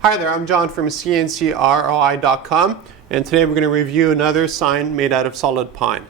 Hi there, I'm John from CNCROI.com, and today we're going to review another sign made out of solid pine.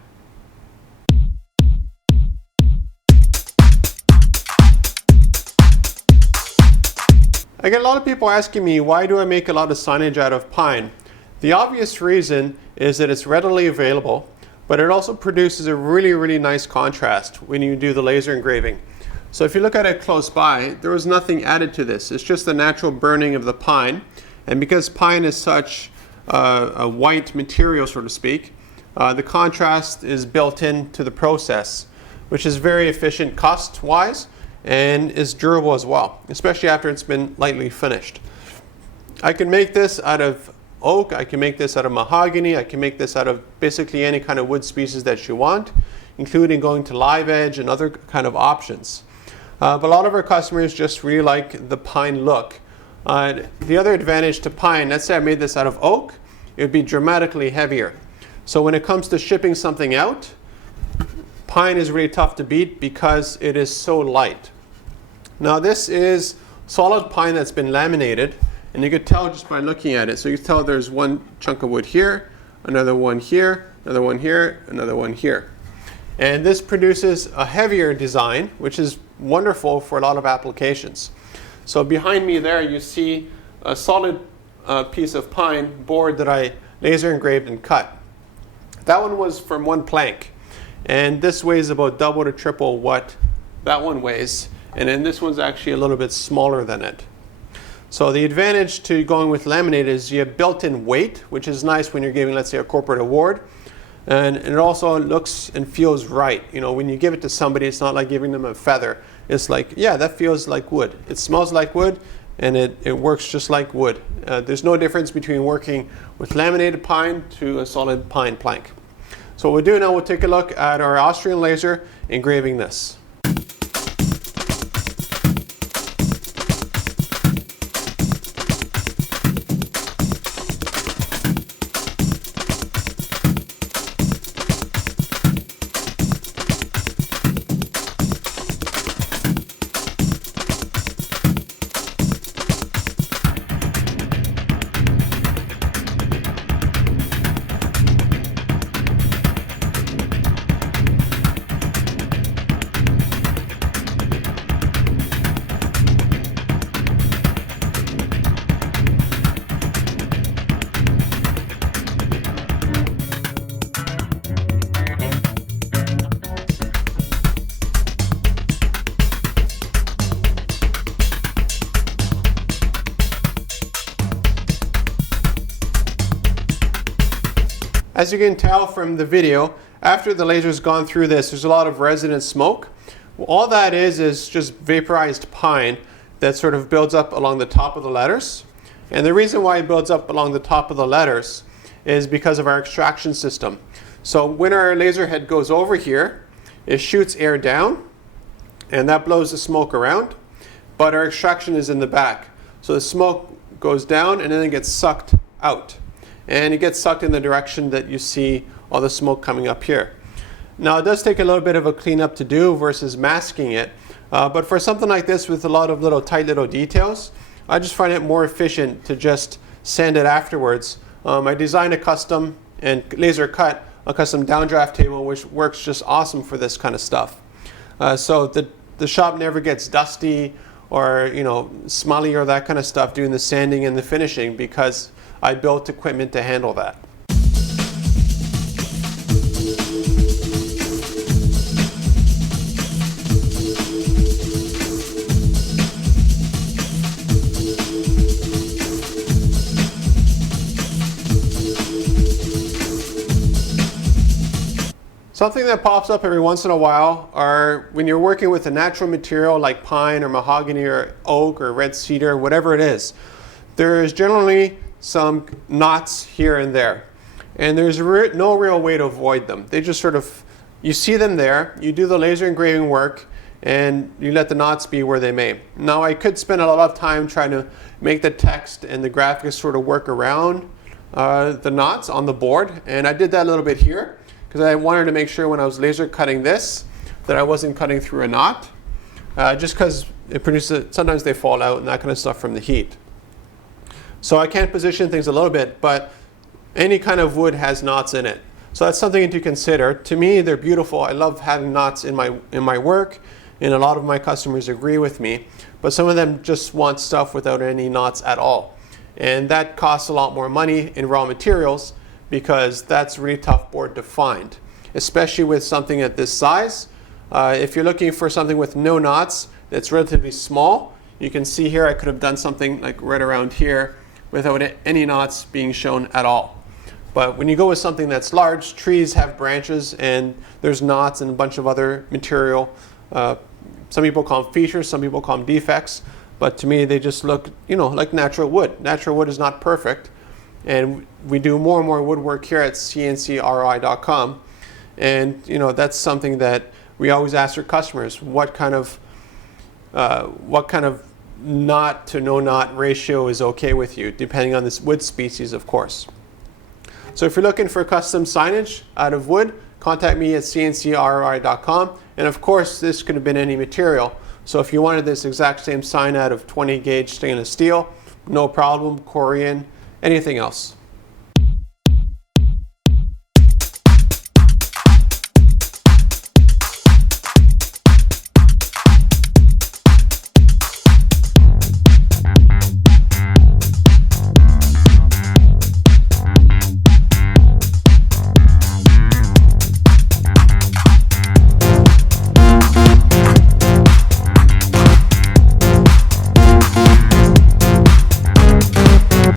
I get a lot of people asking me, why do I make a lot of signage out of pine? The obvious reason is that it's readily available, but it also produces a really nice contrast when you do the laser engraving. So if you look at it close by, there was nothing added to this. It's just the natural burning of the pine. And because pine is such a white material, so to speak, the contrast is built into the process, which is very efficient cost-wise and is durable as well, especially after it's been lightly finished. I can make this out of oak, I can make this out of mahogany, I can make this out of basically any kind of wood species that you want, including going to live edge and other kind of options. But a lot of our customers just really like the pine look. The other advantage to pine, let's say I made this out of oak, it would be dramatically heavier. So when it comes to shipping something out, pine is really tough to beat because it is so light. Now this is solid pine that's been laminated, and you could tell just by looking at it. So you can tell there's one chunk of wood here, another one here, another one here, another one here. And this produces a heavier design, which is wonderful for a lot of applications. So behind me there you see a solid piece of pine board that I laser engraved and cut. That one was from one plank, and this weighs about double to triple what that one weighs, and then this one's actually a little bit smaller than it. So the advantage to going with laminated is you have built-in weight, which is nice when you're giving, let's say, a corporate award. And it also looks and feels right. You know, when you give it to somebody, it's not like giving them a feather. It's like, yeah, that feels like wood. It smells like wood, and it works just like wood. There's no difference between working with laminated pine to a solid pine plank. So what we'll do now, we'll take a look at our Austrian laser engraving this. As you can tell from the video, after the laser's gone through this, there's a lot of resident smoke. All that is just vaporized pine that sort of builds up along the top of the letters. And the reason why it builds up along the top of the letters is because of our extraction system. So when our laser head goes over here, it shoots air down, and that blows the smoke around, but our extraction is in the back. So the smoke goes down and then it gets sucked out. And it gets sucked in the direction that you see all the smoke coming up here. Now it does take a little bit of a cleanup to do versus masking it, but for something like this with a lot of tight little details, I just find it more efficient to just sand it afterwards. I designed a custom and laser cut a custom downdraft table, which works just awesome for this kind of stuff. So the shop never gets dusty or smelly or that kind of stuff doing the sanding and the finishing, because I built equipment to handle that. Something that pops up every once in a while are when you're working with a natural material like pine or mahogany or oak or red cedar, whatever it is, there is generally some knots here and there. And there's no real way to avoid them. They just sort of, you see them there, you do the laser engraving work, and you let the knots be where they may. Now I could spend a lot of time trying to make the text and the graphics sort of work around the knots on the board, and I did that a little bit here because I wanted to make sure when I was laser cutting this that I wasn't cutting through a knot, just because it produces, sometimes they fall out and that kind of stuff from the heat. So I can position things a little bit, but any kind of wood has knots in it. So that's something to consider. To me, they're beautiful. I love having knots in my work, and a lot of my customers agree with me. But some of them just want stuff without any knots at all. And that costs a lot more money in raw materials because that's a really tough board to find, especially with something at this size. If you're looking for something with no knots that's relatively small, you can see here I could have done something like right around here without any knots being shown at all. But when you go with something that's large, trees have branches and there's knots and a bunch of other material. Some people call them features, some people call them defects, but to me they just look, like natural wood. Natural wood is not perfect, and we do more and more woodwork here at CNCKing.com, and that's something that we always ask our customers: what kind of knot to no knot ratio is okay with you, depending on this wood species, of course. So if you're looking for custom signage out of wood, contact me at CNCKing.com. And of course, this could have been any material. So if you wanted this exact same sign out of 20 gauge stainless steel, no problem, Korean, anything else.